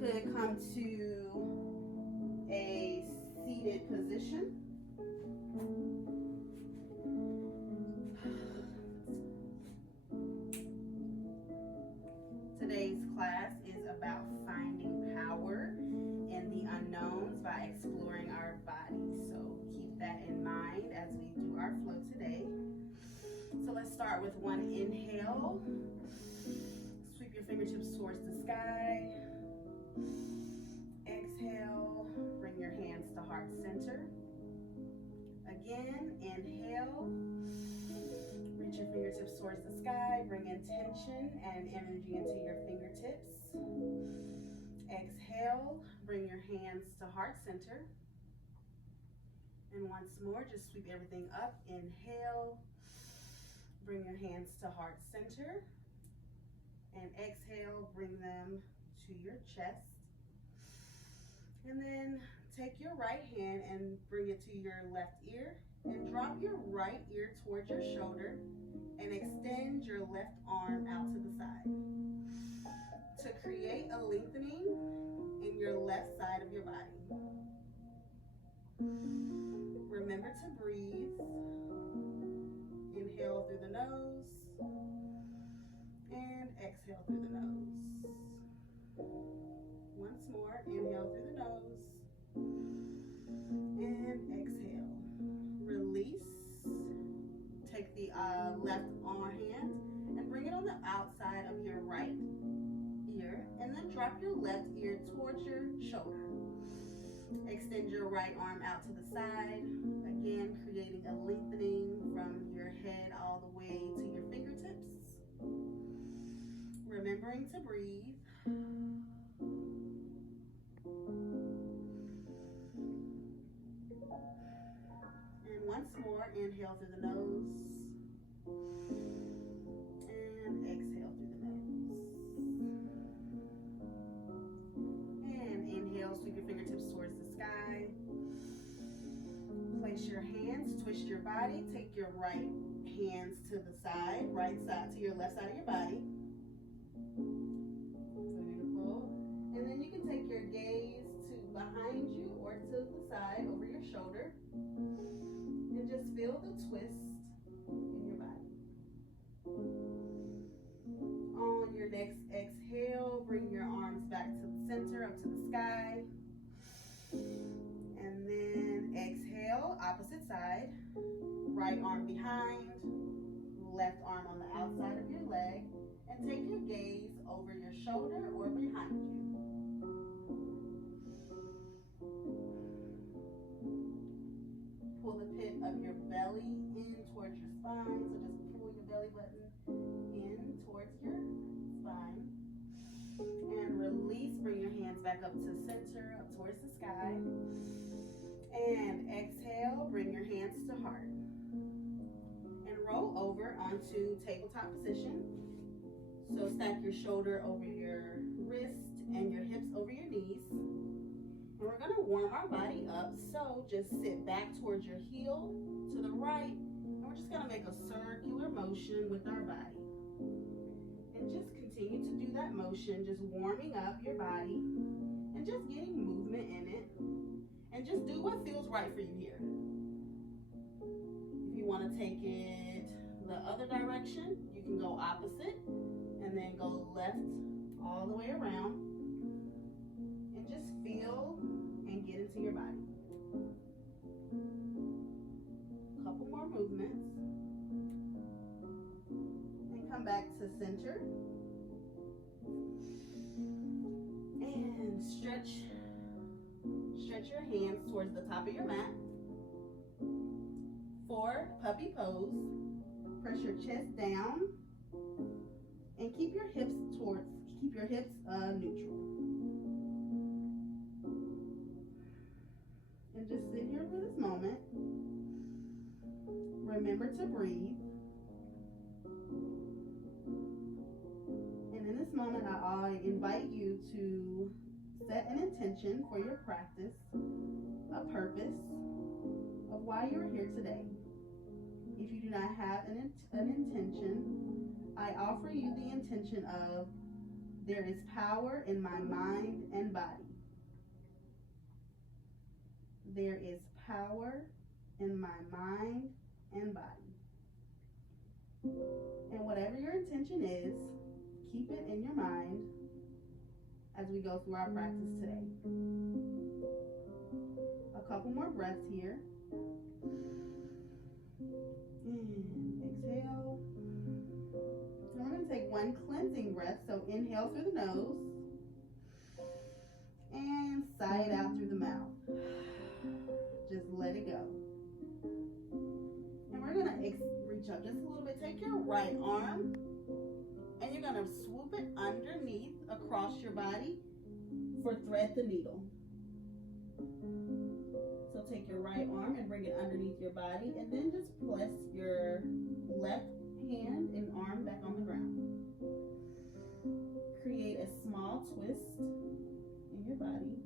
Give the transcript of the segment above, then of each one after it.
could come to a seated position. Today's class is about finding power in the unknowns by exploring our bodies. So keep that in mind as we do our flow today. So let's start with one inhale. Sweep your fingertips towards the sky. Exhale, bring your hands to heart center. Again, inhale. Reach your fingertips towards the sky. Bring intention and energy into your fingertips. Exhale, bring your hands to heart center. And once more, just sweep everything up. Inhale, bring your hands to heart center. And exhale, bring them to your chest. And then take your right hand and bring it to your left ear. And drop your right ear towards your shoulder. And extend your left arm out to the side. To create a lengthening in your left side of your body. Remember to breathe. Inhale through the nose. And exhale through the nose. Once more, inhale through the nose. And exhale. Release. Take the left arm hand and bring it on the outside of your right ear. And then drop your left ear towards your shoulder. Extend your right arm out to the side. Again, creating a lengthening from your head all the way to your fingertips. Remembering to breathe. And once more, inhale through the nose. And exhale through the nose. And inhale, sweep your fingertips towards the sky. Place your hands, twist your body. Take your right hands to the side, right side to your left side of your body. Beautiful. And then you can take your gaze to behind you or to the side over your shoulder. And just feel the twist in your body. On your next exhale, bring your arms back to the center, up to the sky. And then exhale, opposite side. Right arm behind, left arm on the outside of your leg. And take your gaze over your shoulder or behind you. Pull the pit of your belly in towards your spine. So just pull your belly button in towards your spine. And release, bring your hands back up to center, up towards the sky. And exhale, bring your hands to heart. And roll over onto tabletop position. So stack your shoulder over your wrist and your hips over your knees. And we're going to warm our body up. So just sit back towards your heel to the right. And we're just going to make a circular motion with our body. And just continue to do that motion, just warming up your body and just getting movement in it. And just do what feels right for you here. If you want to take it the other direction, you can go opposite and then go left all the way around. And just feel and get into your body. A couple more movements. And come back to center. And stretch your hands towards the top of your mat. For puppy pose, press your chest down and keep your hips neutral. And just sit here for this moment. Remember to breathe. And in this moment, I invite you to set an intention for your practice, a purpose of why you're here today. If you do not have an intention, I offer you the intention of There is power in my mind and body. There is power in my mind and body. And whatever your intention is, keep it in your mind as we go through our practice today. A couple more breaths here. And exhale. And we're going to take one cleansing breath. So inhale through the nose and sigh it out through the mouth. Just let it go. And we're going to reach up just a little bit. Take your right arm and you're going to swoop it underneath across your body for thread the needle. So take your right arm and bring it underneath your body, and then just press your left hand and arm back on the ground. Create a small twist in your body.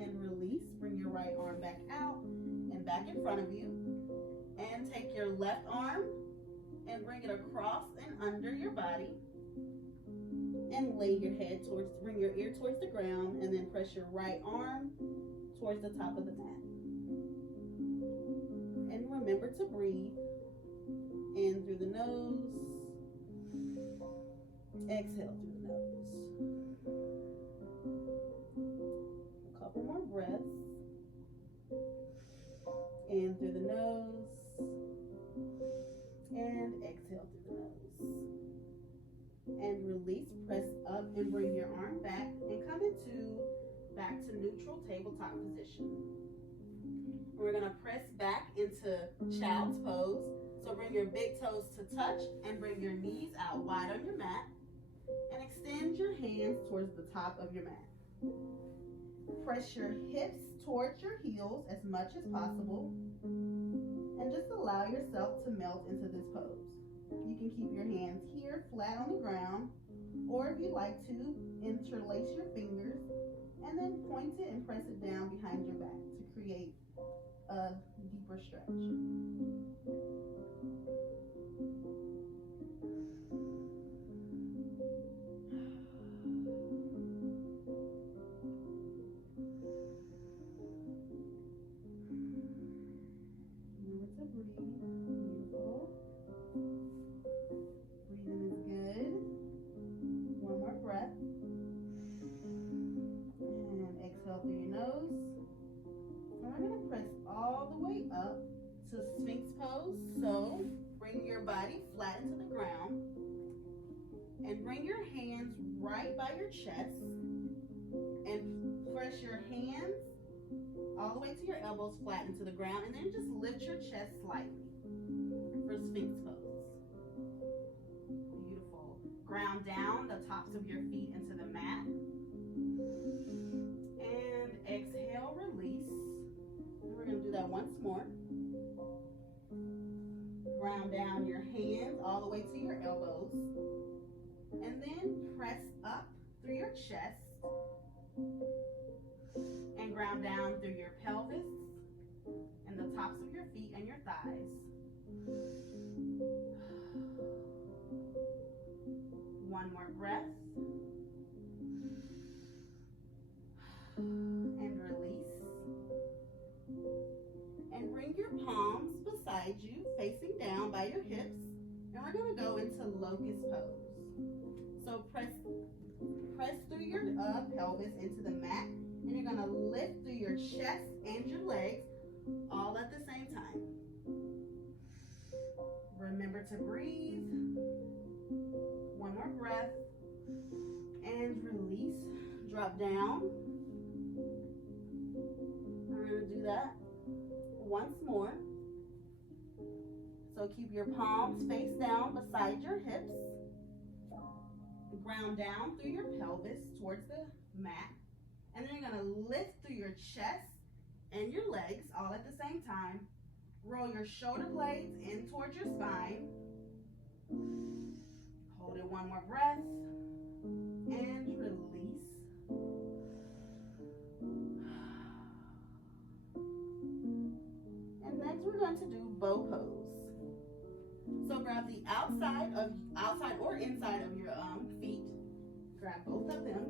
And release. Bring your right arm back out and back in front of you. And take your left arm and bring it across and under your body. And lay your head bring your ear towards the ground, and then press your right arm towards the top of the mat. And remember to breathe in through the nose, exhale through the nose. A couple more breaths. In through the nose, and exhale through the nose. And release, press up and bring your arm back and come back to neutral tabletop position. We're going to press back into child's pose. So bring your big toes to touch and bring your knees out wide on your mat and extend your hands towards the top of your mat. Press your hips towards your heels as much as possible and just allow yourself to melt into this pose. You can keep your hands here flat on the ground, or if you like to, interlace your fingers and then point it and press it down behind your back to create a deeper stretch. Remember to breathe. Beautiful. Breathing is good. One more breath. And exhale through your nose. And we're going to press all the way up to Sphinx pose. So bring your body flat into the ground. And bring your hands right by your chest. And press your hands all the way to your elbows flat into the ground. And then just lift your chest slightly for Sphinx pose. Beautiful. Ground down the tops of your feet into the mat. And exhale, release. And we're going to do that once more. Ground down your hands all the way to your elbows. And then press up through your chest. And ground down through your pelvis and the tops of your feet and your thighs. One more breath. And release. And bring your palms beside you, facing down by your hips. And we're going to go into locust pose. So press through your pelvis into the mat. And you're going to lift through your chest and your legs all at the same time. Remember to breathe. One more breath. And release. Drop down. We're going to do that once more. So keep your palms face down beside your hips. Ground down through your pelvis towards the mat. And then you're going to lift through your chest and your legs all at the same time. Roll your shoulder blades in towards your spine. Hold it one more breath. And release. And next we're going to do bow pose. grab the outside or inside of your feet. Grab both of them.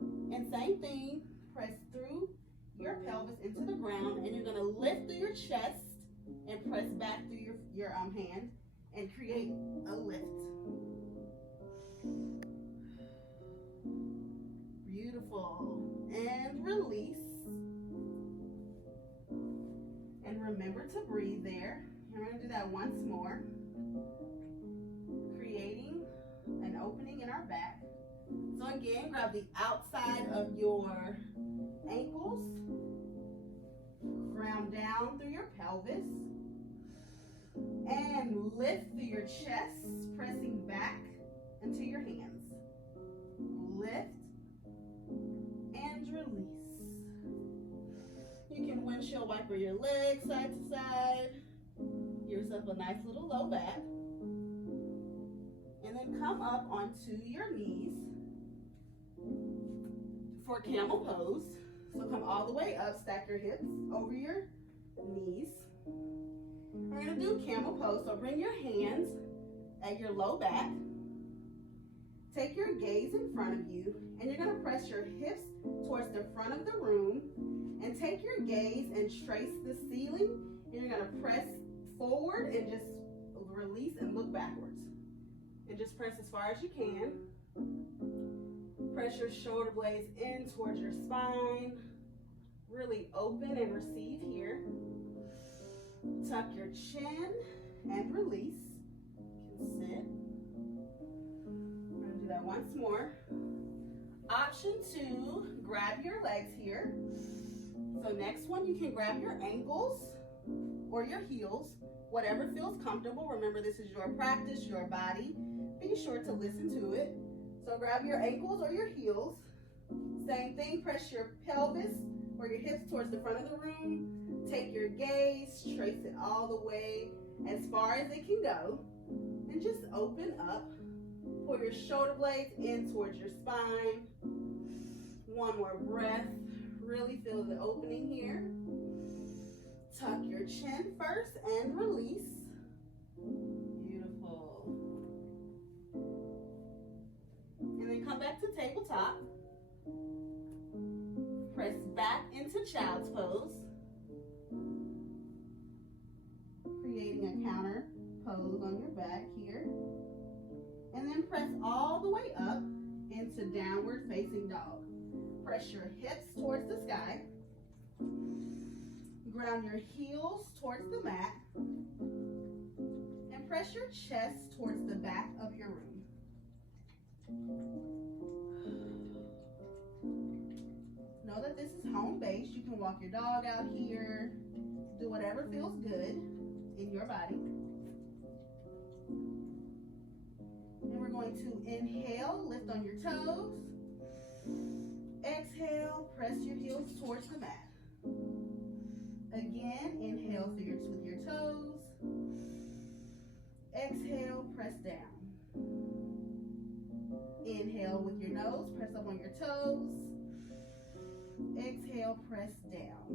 And same thing, press through your pelvis into the ground, and you're gonna lift through your chest and press back through your hand and create a lift. Beautiful. And release. And remember to breathe there. We're going to do that once more. Creating an opening in our back. So again, grab the outside of your ankles. Ground down through your pelvis. And lift through your chest, pressing back into your hands. Lift and release. You can windshield wiper your legs side to side. Give yourself a nice little low back. And then come up onto your knees for camel pose. So come all the way up, stack your hips over your knees. We're going to do camel pose. So bring your hands at your low back. Take your gaze in front of you, and you're going to press your hips towards the front of the room, and take your gaze and trace the ceiling, and you're going to press forward and just release and look backwards. And just press as far as you can. Press your shoulder blades in towards your spine. Really open and receive here. Tuck your chin and release. You can sit. We're going to do that once more. Option 2, grab your legs here. So next one, you can grab your ankles or your heels, whatever feels comfortable. Remember, this is your practice, your body. Be sure to listen to it. So grab your ankles or your heels. Same thing, press your pelvis or your hips towards the front of the room. Take your gaze, trace it all the way as far as it can go. And just open up. Pull your shoulder blades in towards your spine. One more breath. Really feel the opening here. Tuck your chin first and release. Beautiful. And then come back to tabletop. Press back into child's pose. Creating a counter pose on your back here. And then press all the way up into downward facing dog. Press your hips towards the sky. Ground your heels towards the mat. And press your chest towards the back of your room. Know that this is home base. You can walk your dog out here. Do whatever feels good in your body. And we're going to inhale, lift on your toes. Exhale, press your heels towards the mat. Again, inhale with your toes. Exhale, press down. Inhale with your nose, press up on your toes. Exhale, press down.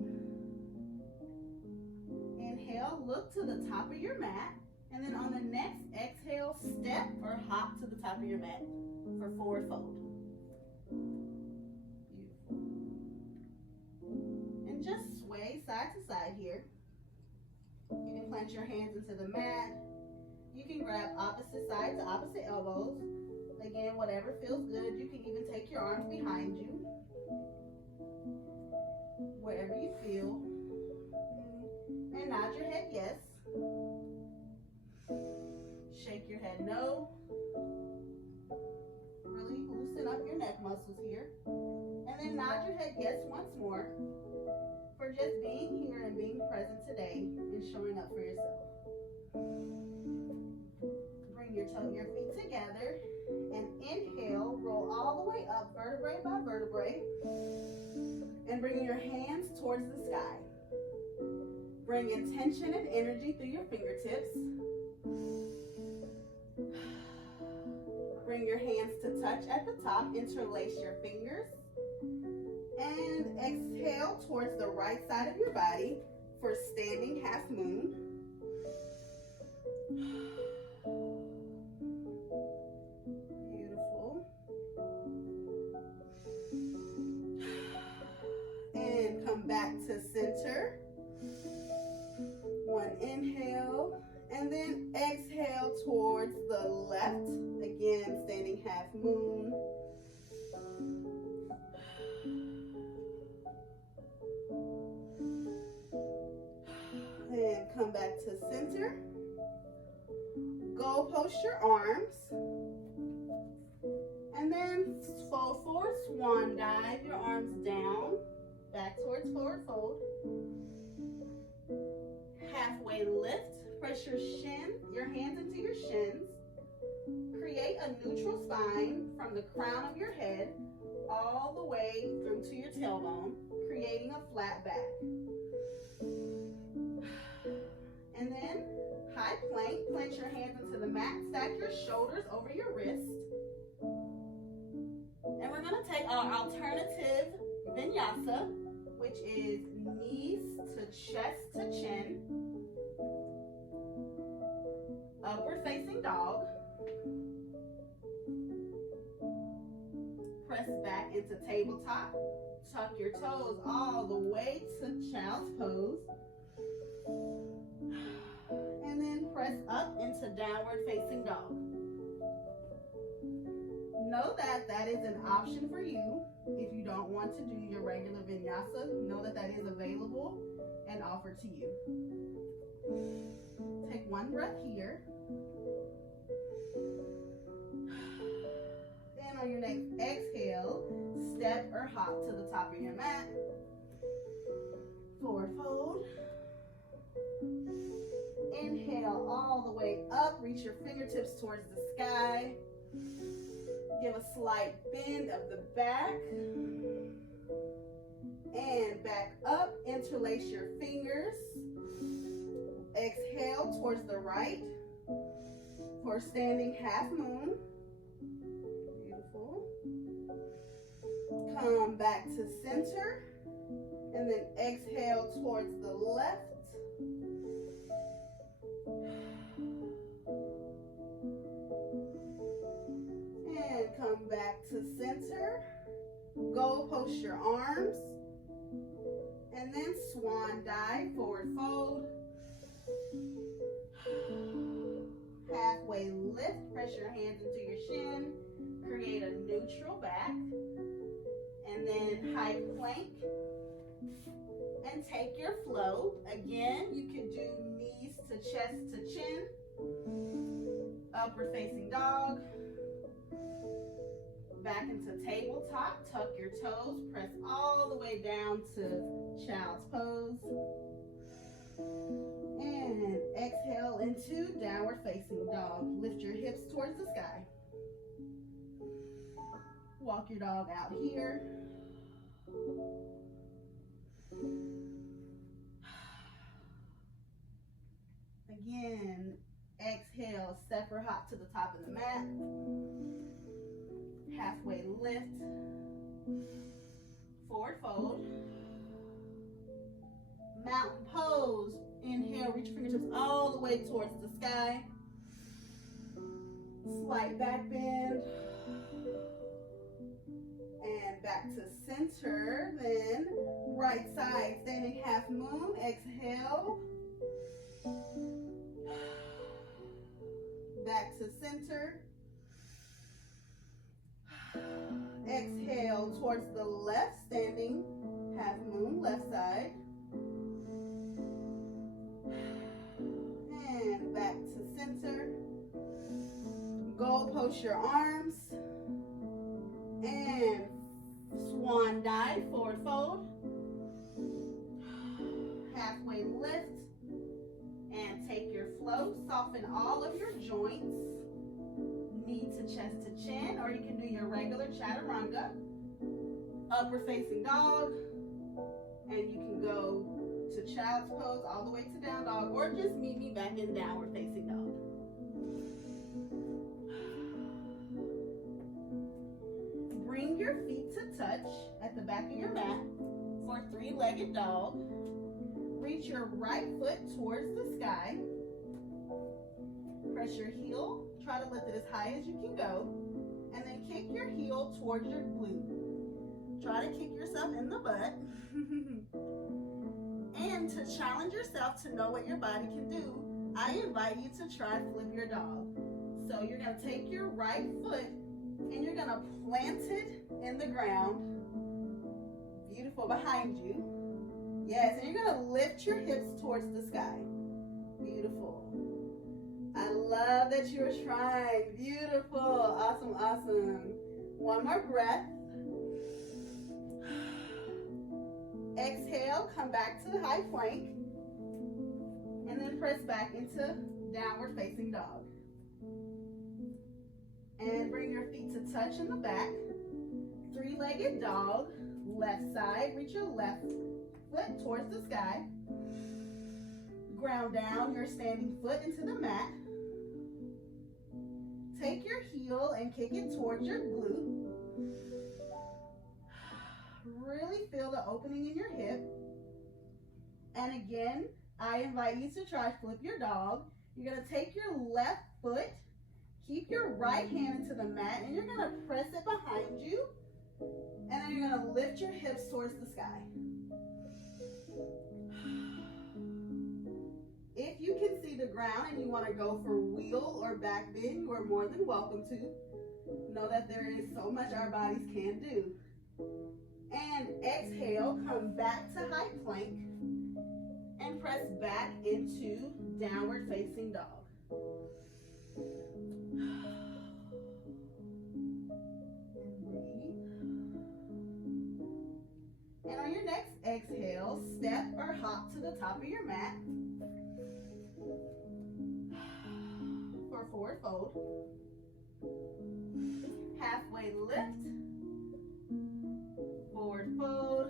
Inhale, look to the top of your mat. And then on the next exhale, step or hop to the top of your mat for forward fold. Beautiful. And just sway side to side here. You can plant your hands into the mat. You can grab opposite side to opposite elbows. Again, whatever feels good. You can even take your arms behind you. Wherever you feel. And nod your head yes. Shake your head no. Really loosen up your neck muscles here. And then nod your head yes once more for just being here and being present today and showing up for yourself. Bring your feet together and inhale, roll all the way up vertebrae by vertebrae and bring your hands towards the sky. Bring intention and energy through your fingertips. Bring your hands to touch at the top, interlace your fingers. And exhale towards the right side of your body for standing half moon. to center. One inhale, and then exhale towards the left. Again, standing half moon. And come back to center. Go post your arms. And then fold forward, swan dive, your arms down, back towards forward fold. Halfway lift, press your hands into your shins. Create a neutral spine from the crown of your head all the way through to your tailbone, creating a flat back. And then high plank, place your hands into the mat, stack your shoulders over your wrist. And we're going to take our alternative vinyasa, which is knees to chest to chin, upward facing dog, press back into tabletop, tuck your toes all the way to child's pose, and then press up into downward facing dog. Know that that is an option for you. If you don't want to do your regular vinyasa, know that that is available and offered to you. Take one breath here. Then on your next exhale, step or hop to the top of your mat. Forward fold. Inhale all the way up. Reach your fingertips towards the sky. Give a slight bend of the back. And back up. Interlace your fingers. Exhale towards the right for standing half moon. Beautiful. Come back to center. And then exhale towards the left. And come back to center. Go post your arms. And then swan dive, forward fold. Halfway lift, press your hands into your shin. Create a neutral back. And then high plank. And take your flow. Again, you can do knees to chest to chin. Upward facing dog. Back into tabletop. Tuck your toes. Press all the way down to child's pose. And exhale into downward facing dog. Lift your hips towards the sky. Walk your dog out here. Again, exhale, step or hop to the top of the mat. Halfway lift. Forward fold. Mountain pose. Inhale, reach your fingertips all the way towards the sky. Slight back bend. And back to center. Then right side, standing half moon. Exhale. Back to center. Exhale towards the left, standing half moon, left side. And back to center. Go post your arms. And swan dive, forward fold. Halfway lift. And take your flow. Soften all of your joints. Knee to chest to chin, or you can do your regular chaturanga. Upward facing dog. And you can go to child's pose all the way to down dog, or just meet me back in downward facing dog. Bring your feet to touch at the back of your mat for three-legged dog. Reach your right foot towards the sky. Press your heel. Try to lift it as high as you can go. And then kick your heel towards your glute. Try to kick yourself in the butt. And to challenge yourself to know what your body can do, I invite you to try flip your dog. So you're going to take your right foot and you're going to plant it in the ground. Beautiful, behind you. Yes, and you're going to lift your hips towards the sky. Beautiful. I love that you're trying. Beautiful. Awesome, awesome. One more breath. Exhale, come back to the high plank. And then press back into downward facing dog. And bring your feet to touch in the back. Three-legged dog. Left side, reach your left foot towards the sky. Ground down your standing foot into the mat. Take your heel and kick it towards your glute. Really feel the opening in your hip. And again, I invite you to try flip your dog. You're going to take your left foot, keep your right hand into the mat, and you're going to press it behind you. And then you're going to lift your hips towards the sky. If you can see the ground and you want to go for wheel or back bend, you are more than welcome to. Know that there is so much our bodies can do. And exhale, come back to high plank and press back into downward facing dog. And breathe. And on your next exhale, step or hop to the top of your mat for forward fold. Halfway lift. Forward fold,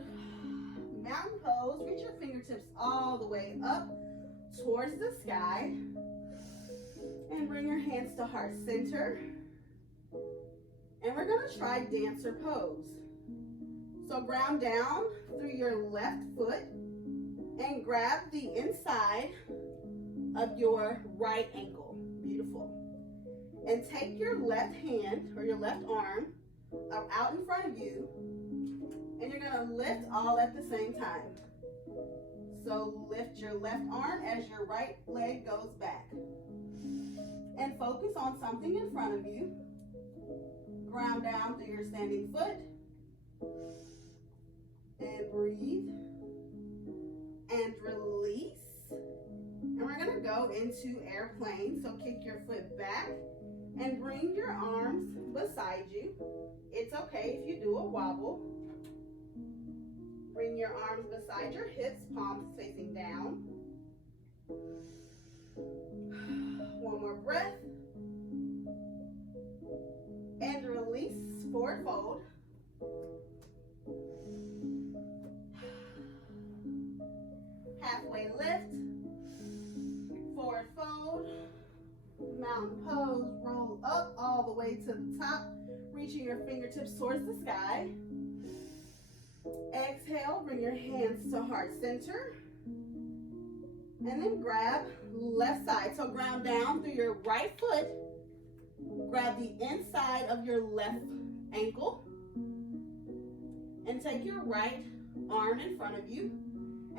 mountain pose, reach your fingertips all the way up towards the sky, and bring your hands to heart center, and we're going to try dancer pose. So ground down through your left foot, and grab the inside of your right ankle, beautiful, and take your left hand, or your left arm, up out in front of you, and you're going to lift all at the same time. So lift your left arm as your right leg goes back. And focus on something in front of you. Ground down through your standing foot. And breathe. And release. And we're going to go into airplane. So kick your foot back and bring your arms beside you. It's okay if you do a wobble. Bring your arms beside your hips, palms facing down. One more breath. And release, forward fold. Halfway lift. Forward fold. Mountain pose, roll up all the way to the top, reaching your fingertips towards the sky. Exhale, bring your hands to heart center. And then grab left side. So ground down through your right foot. Grab the inside of your left ankle. And take your right arm in front of you.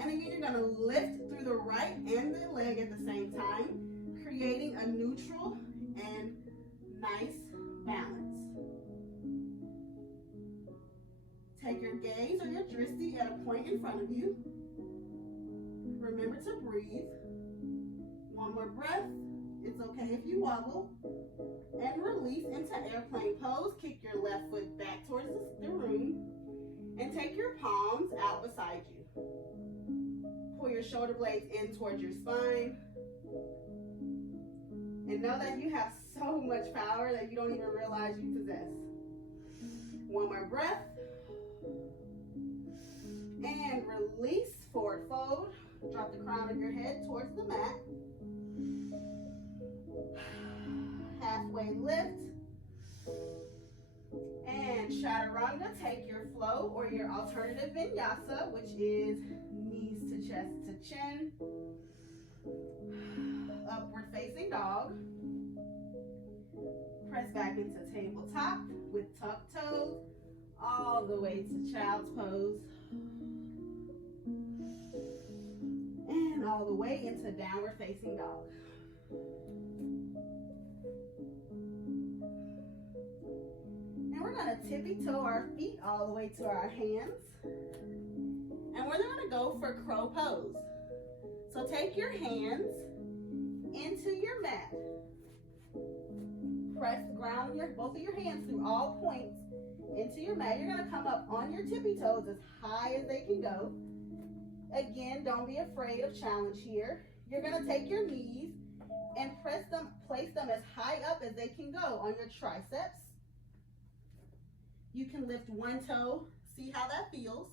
And again, you're going to lift through the right and the leg at the same time, creating a neutral and nice balance. Take your gaze or your drishti at a point in front of you. Remember to breathe. One more breath. It's okay if you wobble. And release into airplane pose. Kick your left foot back towards the room. And take your palms out beside you. Pull your shoulder blades in towards your spine. And know that you have so much power that you don't even realize you possess. One more breath. And release, forward fold. Drop the crown of your head towards the mat. Halfway lift. And chaturanga, take your flow or your alternative vinyasa, which is knees to chest to chin. Upward facing dog. Press back into tabletop with tucked toes all the way to child's pose. way into downward facing dog. And we're gonna tippy toe our feet all the way to our hands. And we're gonna go for crow pose. So take your hands into your mat. Press ground both of your hands through all points into your mat. You're gonna come up on your tippy toes as high as they can go. Again, don't be afraid of challenge here. You're gonna take your knees and place them as high up as they can go on your triceps. You can lift one toe, see how that feels.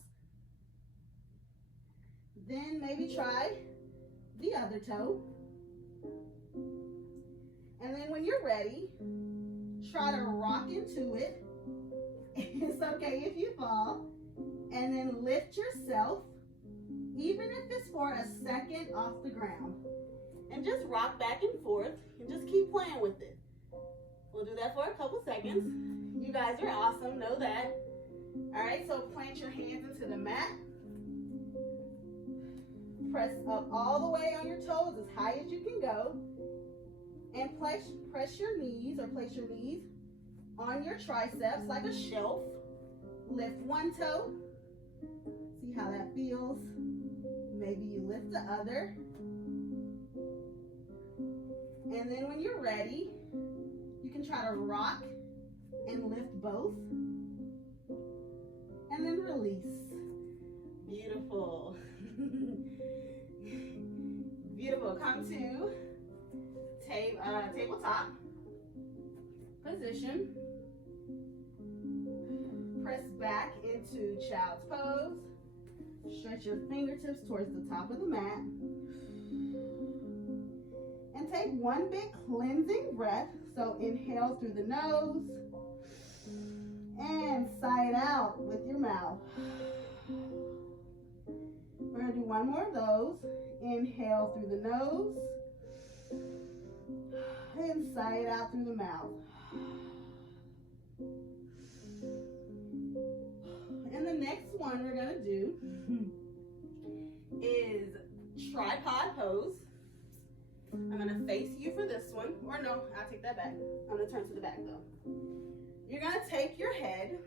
Then maybe try the other toe. And then when you're ready, try to rock into it. It's okay if you fall. And then lift yourself, even if it's for a second off the ground. And just rock back and forth and just keep playing with it. We'll do that for a couple seconds. You guys are awesome, know that. All right, so plant your hands into the mat. Press up all the way on your toes as high as you can go. And press your knees or place your knees on your triceps like a shelf. Lift one toe. See how that feels. Maybe you lift the other. And then when you're ready, you can try to rock and lift both. And then release. Beautiful. Beautiful. Come to tabletop position. Press back into child's pose. Stretch your fingertips towards the top of the mat. And take one big cleansing breath. So inhale through the nose and sigh it out with your mouth. We're going to do one more of those. Inhale through the nose and sigh it out through the mouth. And the next one we're going to do is tripod pose. I'm going to face you for this one. Or no, I'll take that back. I'm going to turn to the back though. You're going to take your head,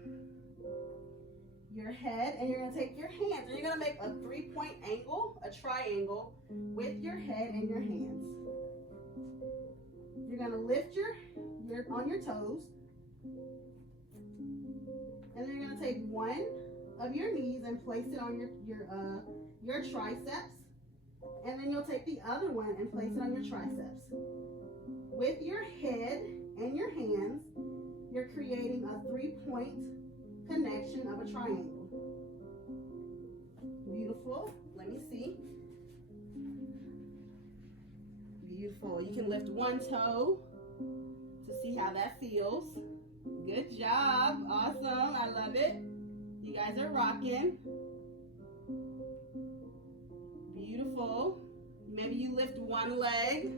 and you're going to take your hands. And you're going to make a 3-point angle, a triangle, with your head and your hands. You're going to lift on your toes. And then you're going to take one of your knees and place it on your triceps. And then you'll take the other one and place it on your triceps. With your head and your hands, you're creating a 3-point connection of a triangle. Beautiful. Let me see. Beautiful. You can lift one toe to see how that feels. Good job. Awesome. I love it. You guys are rocking. Beautiful. Maybe you lift one leg.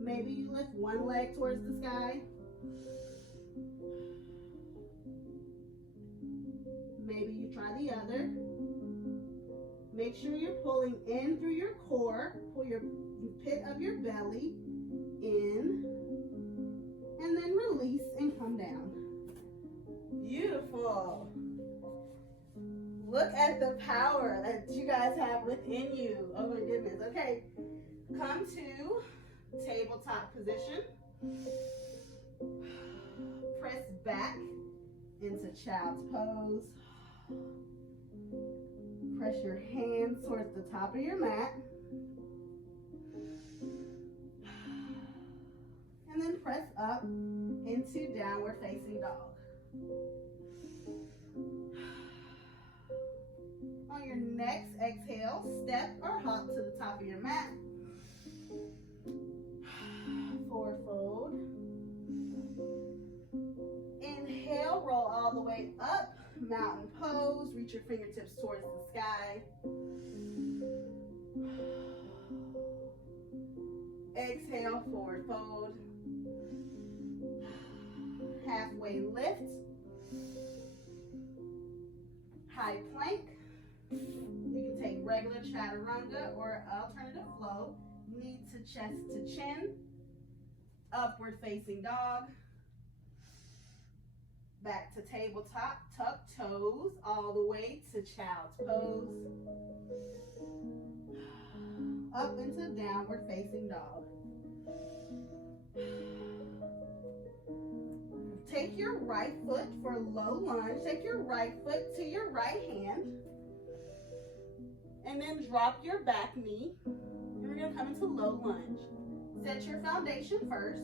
Maybe you lift one leg towards the sky. Maybe you try the other. Make sure you're pulling in through your core. Pull your pit of your belly in. And then release and come down. Beautiful. Look at the power that you guys have within you. Oh my goodness. Okay. Come to tabletop position. Press back into child's pose. Press your hands towards the top of your mat. And then press up into downward facing dog. On your next exhale, step or hop to the top of your mat. Forward fold. Inhale, roll all the way up, mountain pose. Reach your fingertips towards the sky. Exhale, forward fold. Halfway lift. high plank. You can take regular chaturanga or alternative flow. Knee to chest to chin. Upward facing dog. Back to tabletop. Tuck toes all the way to child's pose. Up into downward facing dog. Take your right foot for low lunge. Take your right foot to your right hand. And then drop your back knee. And we're going to come into low lunge. Set your foundation first.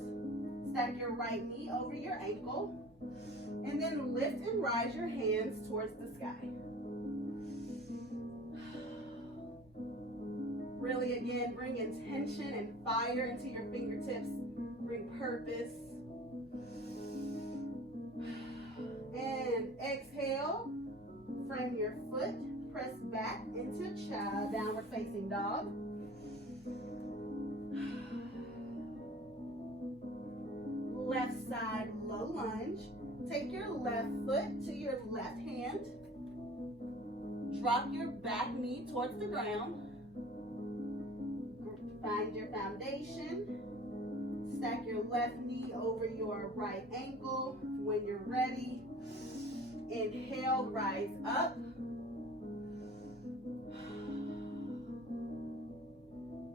Stack your right knee over your ankle. And then lift and rise your hands towards the sky. Really, again, bring intention and fire into your fingertips. Bring purpose. And exhale. Frame your foot. Press back into downward facing dog. Left side low lunge. Take your left foot to your left hand. Drop your back knee towards the ground. Find your foundation. Stack your left knee over your right ankle. When you're ready, inhale, rise up.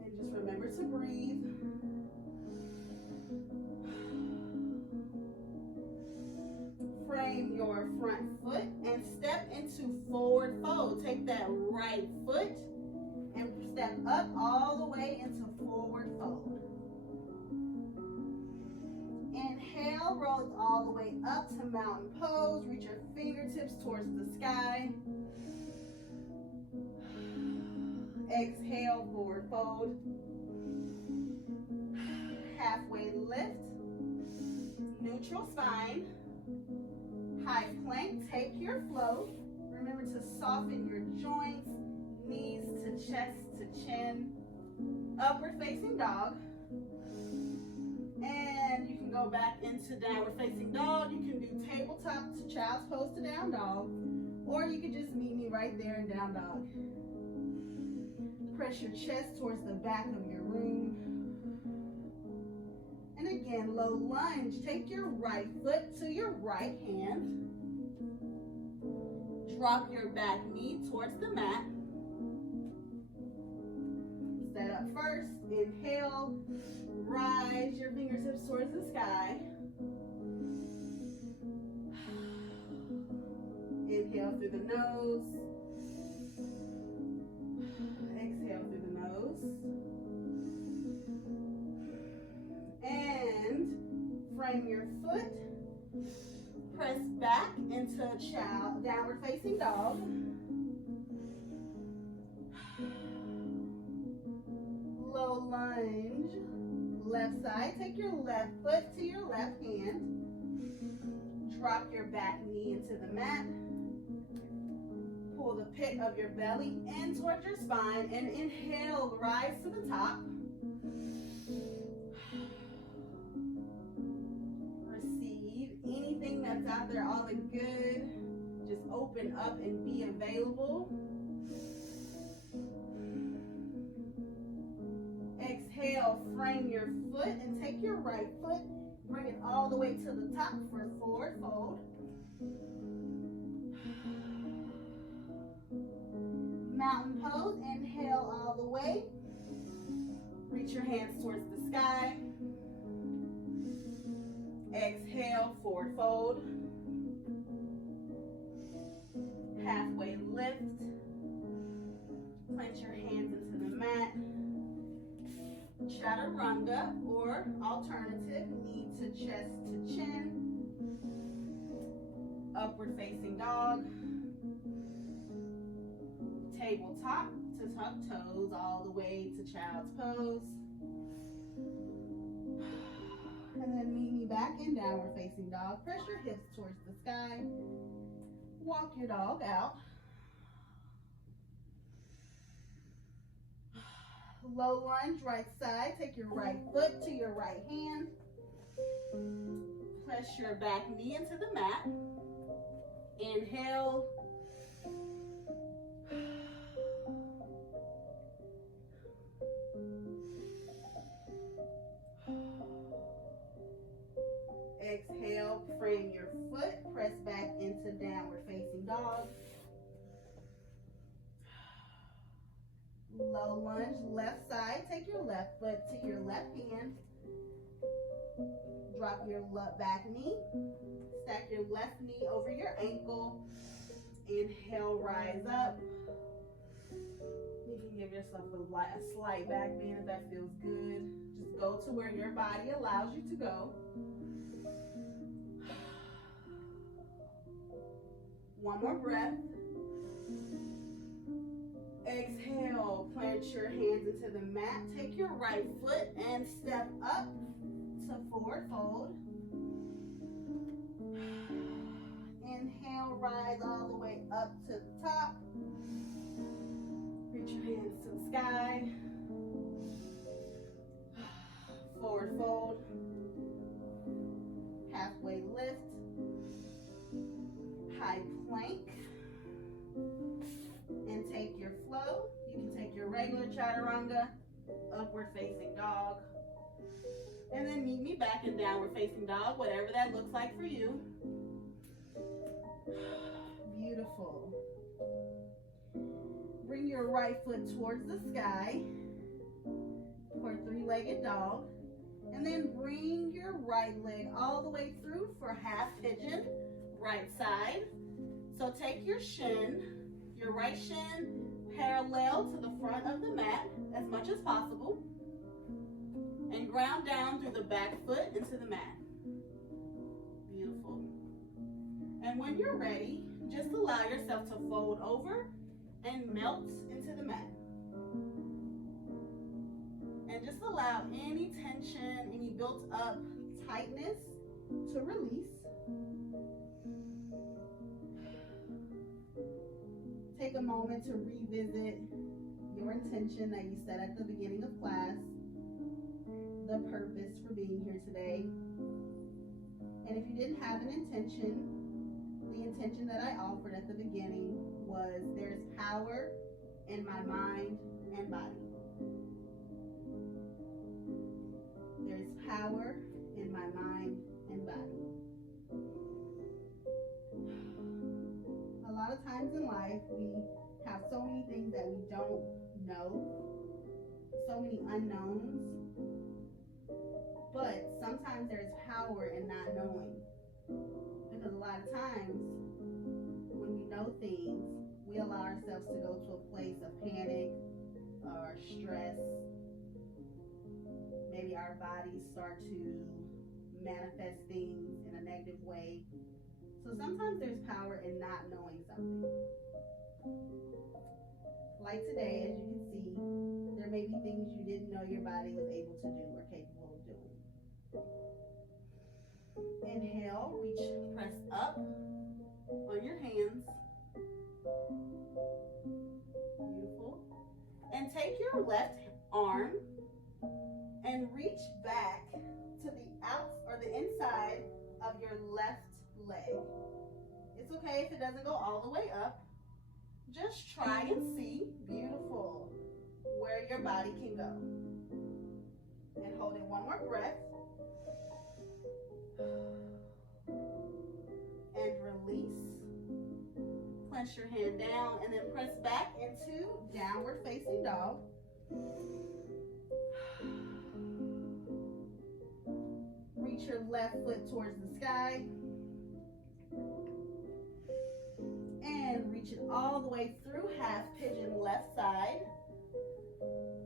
And just remember to breathe. Frame your front foot and step into forward fold. Take that right foot and step up all the way into forward fold. Inhale, roll it all the way up to mountain pose. Reach your fingertips towards the sky. Exhale, forward fold. Halfway lift. Neutral spine. High plank, take your flow. Remember to soften your joints, knees to chest to chin. Upward facing dog. And you can go back into downward facing dog. You can do tabletop to child's pose to down dog. Or you can just meet me right there in down dog. Press your chest towards the back of your room. And again, low lunge. Take your right foot to your right hand. Drop your back knee towards the mat. Set up first. Inhale. Rise your fingertips towards the sky. Inhale through the nose. Exhale through the nose. And frame your foot. Press back into downward facing dog. Low lunge. Left side. Take your left foot to your left hand. Drop your back knee into the mat. Pull the pit of your belly in towards your spine and inhale, rise to the top. Receive anything that's out there, all the good. Just open up and be available. Exhale, frame your foot and take your right foot. Bring it all the way to the top for forward fold. Mountain pose, inhale all the way. Reach your hands towards the sky. Exhale, forward fold. Halfway lift. Plant your hands into the mat. Chaturanga or alternative, knee to chest to chin. Upward facing dog. Tabletop to tuck toes all the way to child's pose. And then meet me back in downward facing dog. Press your hips towards the sky. Walk your dog out. Low lunge, right side. Take your right foot to your right hand. Press your back knee into the mat. Inhale. into downward facing dog. Low lunge, left side. Take your left foot to your left hand. Drop your back knee. Stack your left knee over your ankle. Inhale, rise up. You can give yourself a slight back bend if that feels good. Just go to where your body allows you to go. One more breath. Exhale, plant your hands into the mat. Take your right foot and step up to forward fold. Inhale, rise all the way up to the top. Reach your hands to the sky. Forward fold. Halfway lift. High plank. And take your flow. You can take your regular chaturanga, upward facing dog. And then meet me back in downward facing dog, whatever that looks like for you. Beautiful. Bring your right foot towards the sky for three-legged dog. And then bring your right leg all the way through for half pigeon, right side. So take your shin, your right shin parallel to the front of the mat as much as possible. And ground down through the back foot into the mat. Beautiful. And when you're ready, just allow yourself to fold over and melt into the mat. And just allow any tension, any built up tightness to release. Take a moment to revisit your intention that you set at the beginning of class, the purpose for being here today. And if you didn't have an intention, the intention that I offered at the beginning was there's power in my mind and body. There's power in my mind and body. A lot of times in life, we have so many things that we don't know, so many unknowns, but sometimes there's power in not knowing. Because a lot of times, when we know things, we allow ourselves to go to a place of panic or stress. Maybe our bodies start to manifest things in a negative way. So sometimes there's power in not knowing something. Like today, as you can see, there may be things you didn't know your body was able to do or capable of doing. Inhale, reach, press up on your hands. Beautiful. And take your left arm and reach back to the out or the inside of your left leg. It's okay if it doesn't go all the way up. Just try and see, beautiful, where your body can go. And hold it one more breath. And release. Clench your hand down and then press back into downward facing dog. Reach your left foot towards the sky. And reach it all the way through half pigeon left side.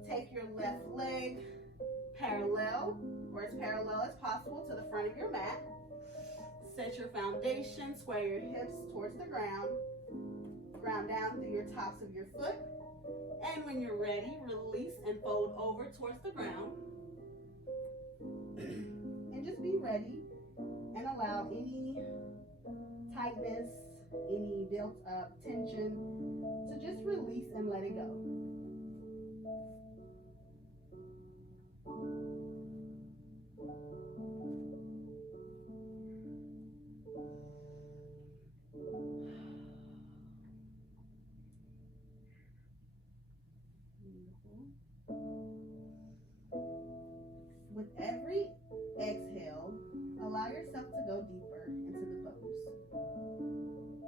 Take your left leg parallel, or as parallel as possible to the front of your mat. Set your foundation, square your hips towards the ground. Ground down through your tops of your foot. And when you're ready, release and fold over towards the ground. And just be ready and allow any tightness, any built up tension to just release and let it go. With every exhale, allow yourself to go deeper into the pose.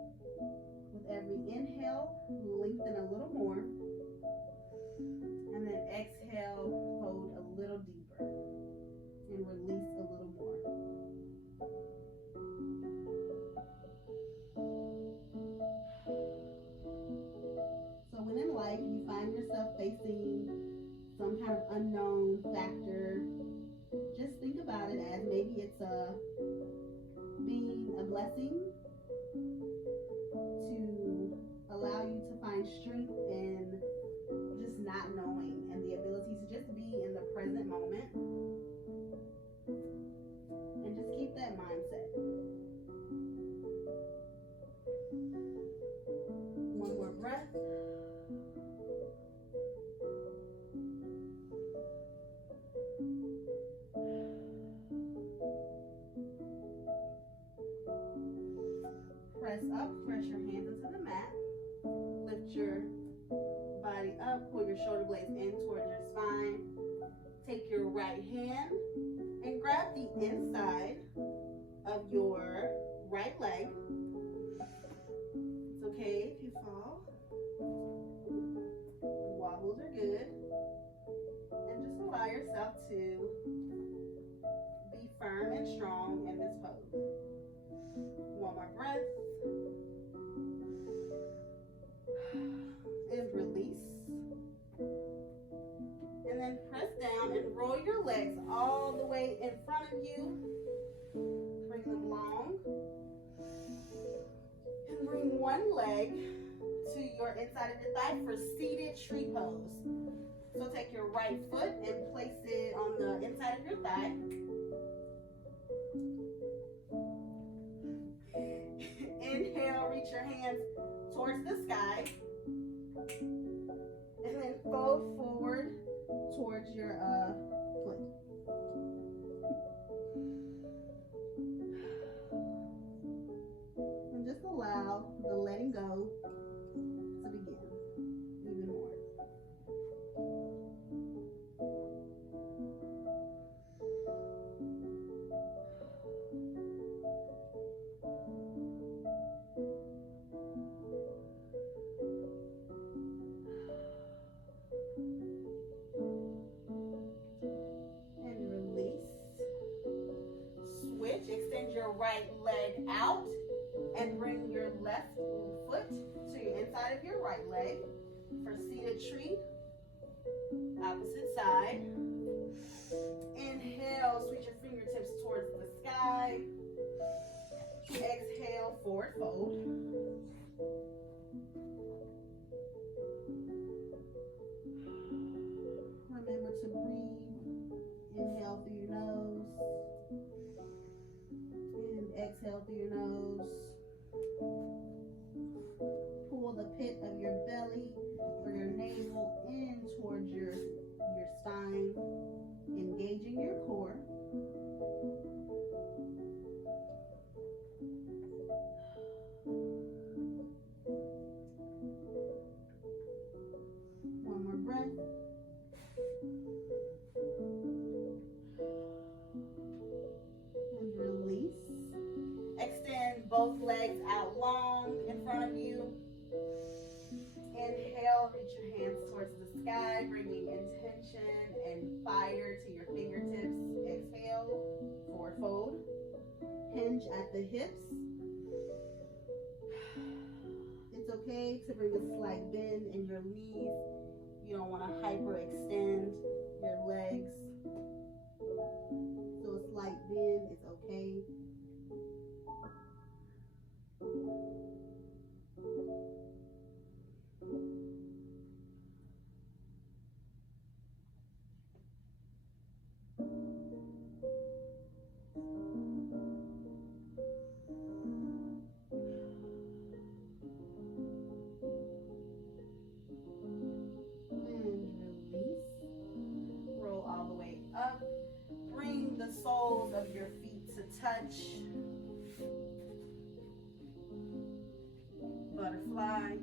Press your hands into the mat. Lift your body up. Pull your shoulder blades in towards your spine. Take your right hand and grab the inside of your right leg. It's okay if you fall. Wobbles are good. And just allow yourself to be firm and strong in this pose. One more breath. And release. And then press down and roll your legs all the way in front of you. Bring them long. And bring one leg to your inside of your thigh for seated tree pose. So take your right foot and place it on the inside of your thigh. Inhale, reach your hands towards the sky. And then fold forward towards your foot. And just allow the letting go to begin even more. Extend your right leg out and bring your left foot to your inside of your right leg for seated tree. Opposite side. Inhale, switch your fingertips towards the sky. Exhale, forward fold. Remember to breathe. Inhale through your nose. Exhale through your nose. Pull the pit of your belly or your navel in towards your spine, engaging your core. One more breath. And release. Extend both legs out long in front of you. Inhale, reach your hands towards the sky, bringing intention and fire to your fingertips. Exhale, forward fold. Hinge at the hips. It's okay to bring a slight bend in your knees. You don't want to hyperextend your legs. So a slight bend is okay. The soles of your feet to touch. Butterfly.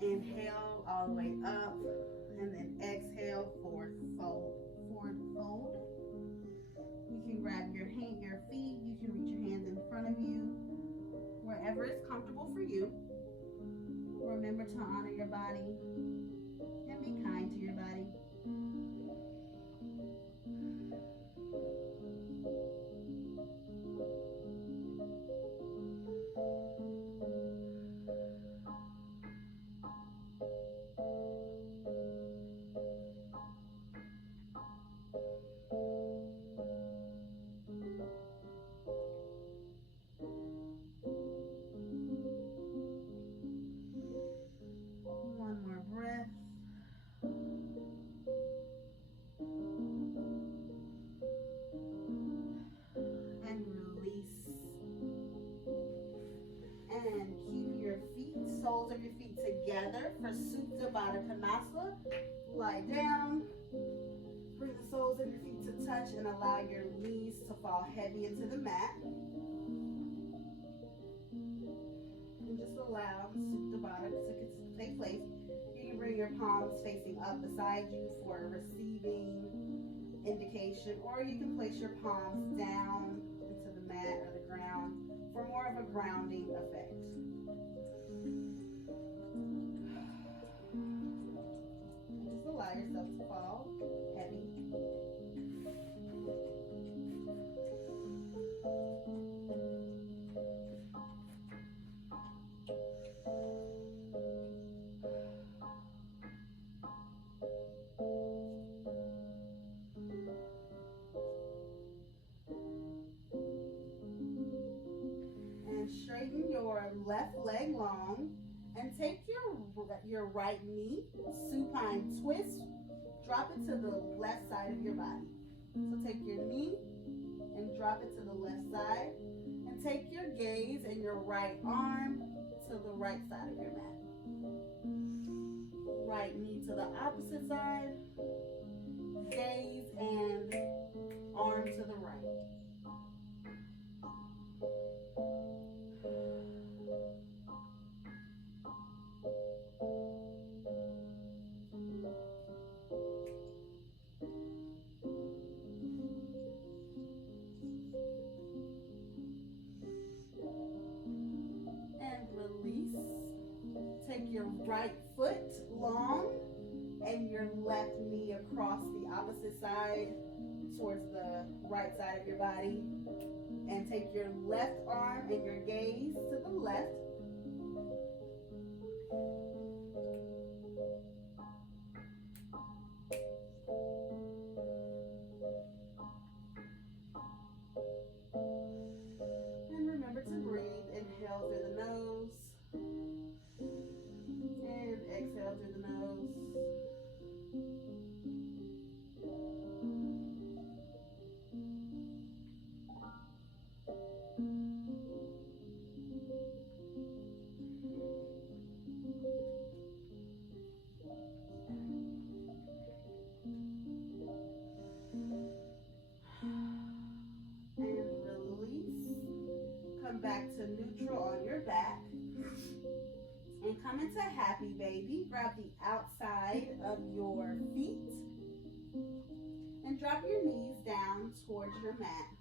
Inhale all the way up, and then exhale, forward fold. Forward fold. You can grab your feet. You can reach your hands in front of you, wherever is comfortable for you. Remember to honor your body and be kind to your body. One more breath. And release. And keep your soles of your feet together for Supta Baddha Konasana. Lie down. Bring the soles of your feet to touch and allow your knees to fall heavy into the mat. allow the bottom to take place. You can bring your palms facing up beside you for a receiving indication, or you can place your palms down into the mat or the ground for more of a grounding effect. And just allow yourself to fall heavy. Straighten your left leg long and take your right knee, supine twist, drop it to the left side of your body. So take your knee and drop it to the left side, and take your gaze and your right arm to the right side of your mat. Right knee to the opposite side, gaze and arm to the right. Take your right foot long and your left knee across the opposite side towards the right side of your body. And take your left arm and your gaze to the left. And remember to breathe. Inhale through the nose. And exhale through the nose. And release. Come back to neutral on your back. And come into happy baby. Grab the outside of your feet. And drop your knees down towards your mat.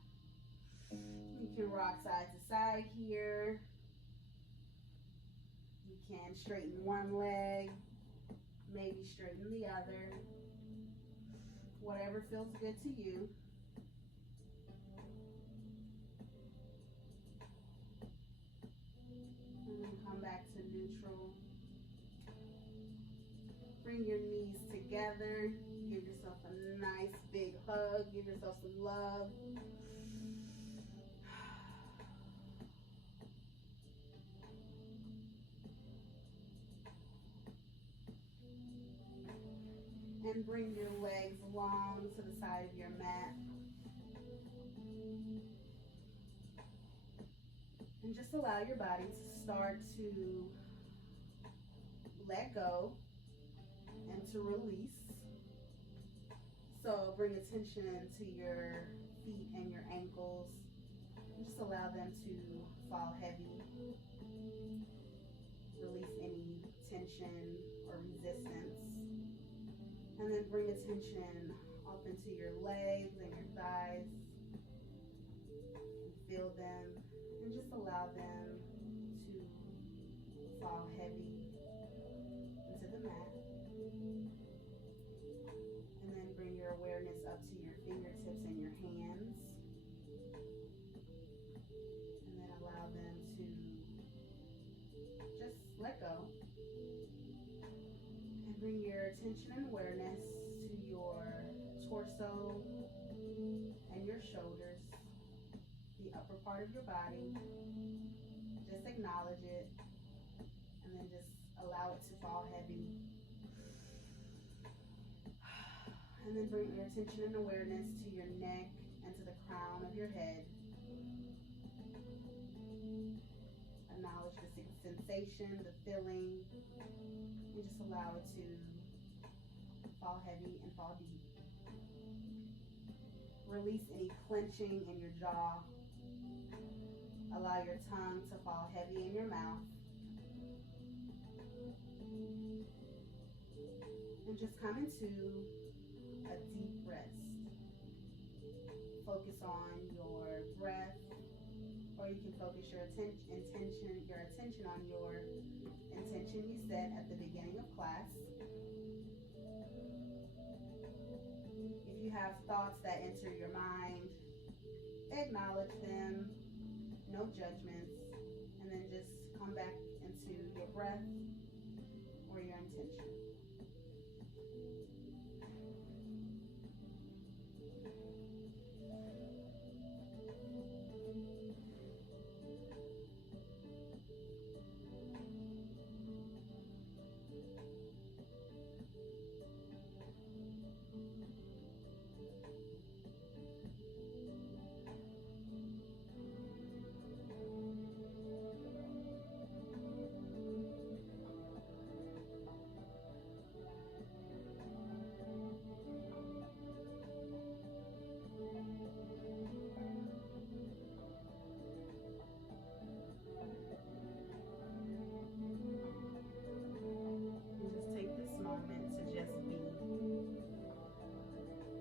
You can rock side to side here. You can straighten one leg. Maybe straighten the other. Whatever feels good to you. And then come back to neutral. Bring your knees together. Give yourself a nice big hug. Give yourself some love. And bring your legs long to the side of your mat. And just allow your body to start to let go and to release. So bring attention to your feet and your ankles. And just allow them to fall heavy. Release any tension or resistance. And then bring attention up into your legs and your thighs. And feel them. And just allow them to fall heavy into the mat. And then bring your awareness up to your fingertips and your hands. And then allow them to just let go. And bring your attention and awareness to your torso and your shoulders, the upper part of your body. Just acknowledge it, and then just allow it to fall heavy. And then bring your attention and awareness to your neck and to the crown of your head. Acknowledge the sensation, the feeling, and just allow it to fall heavy and fall deep. Release any clenching in your jaw. Allow your tongue to fall heavy in your mouth. And just come into a deep rest. Focus on your breath, or you can focus your attention on your intention you set at the beginning of class. If you have thoughts that enter your mind, acknowledge them, no judgments, and then just come back into your breath or your intention.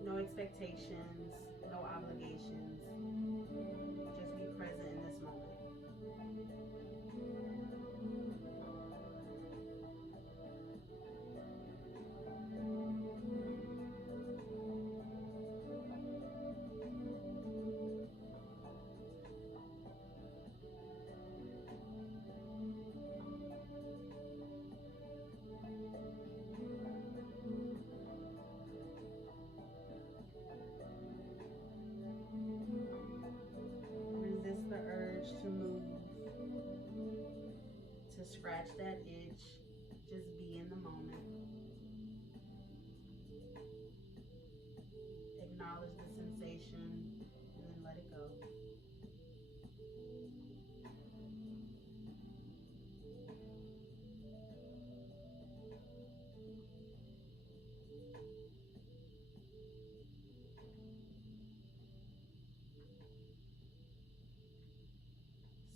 No expectations, no obligations. Just be present in this moment. Resist the urge to move, to scratch that itch. Just be in the moment. Acknowledge the sensation and then let it go.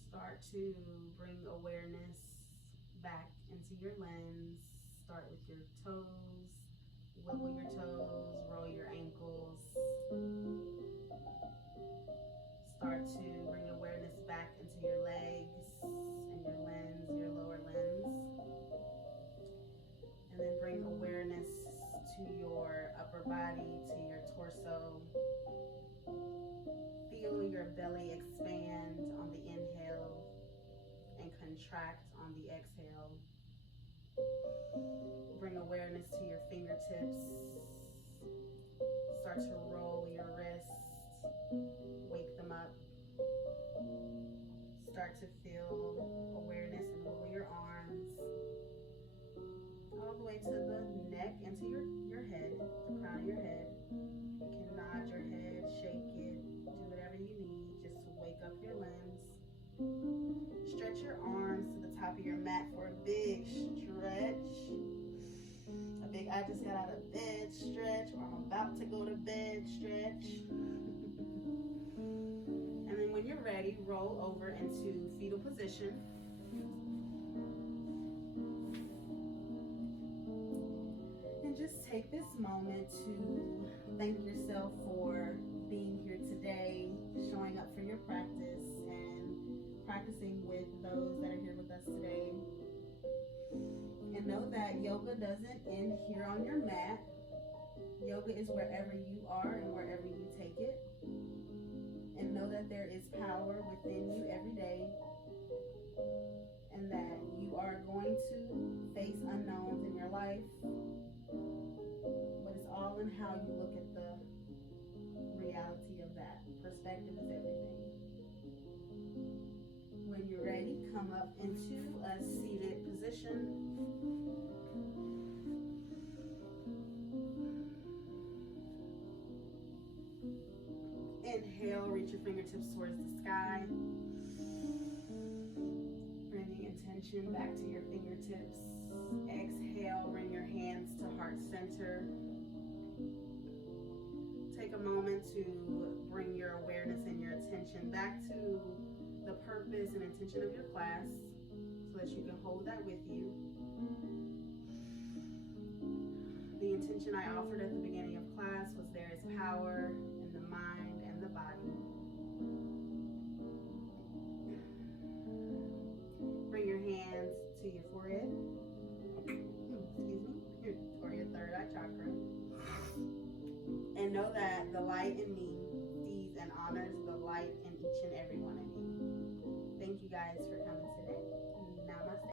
Start to bring awareness back into your lens. Start with your toes. Wiggle your toes, roll your ankles. Start to bring awareness back into your legs and your lens, your lower lens. And then bring awareness to your upper body, to your torso. Feel your belly expand on the inhale and contract on the exhale. Bring awareness to your fingertips. Start to roll your wrists. Wake them up. Start to feel awareness and wiggle your arms. All the way to the neck and to your head, the crown of your head. You can nod your head, shake it, do whatever you need. Just wake up your limbs. Stretch your arms to the top of your mat for a big stretch. A big I just got out of bed stretch, or I'm about to go to bed stretch. And then when you're ready, roll over into fetal position. And just take this moment to thank yourself for being here today, showing up for your practice, and practicing with those that are here with us today. And know that yoga doesn't end here on your mat. Yoga is wherever you are and wherever you take it. And know that there is power within you every day, and that you are going to face unknowns in your life. But it's all in how you look at the reality of that. Perspective is everything. When you're ready, come up into a seated position. Inhale, reach your fingertips towards the sky. Bringing intention back to your fingertips. Exhale, bring your hands to heart center. Take a moment to bring your awareness and your attention back to the purpose and intention of your class, so that you can hold that with you. The intention I offered at the beginning of class was there is power in the mind and the body. Bring your hands to your forehead, or your third eye chakra. And know that the light in me sees and honors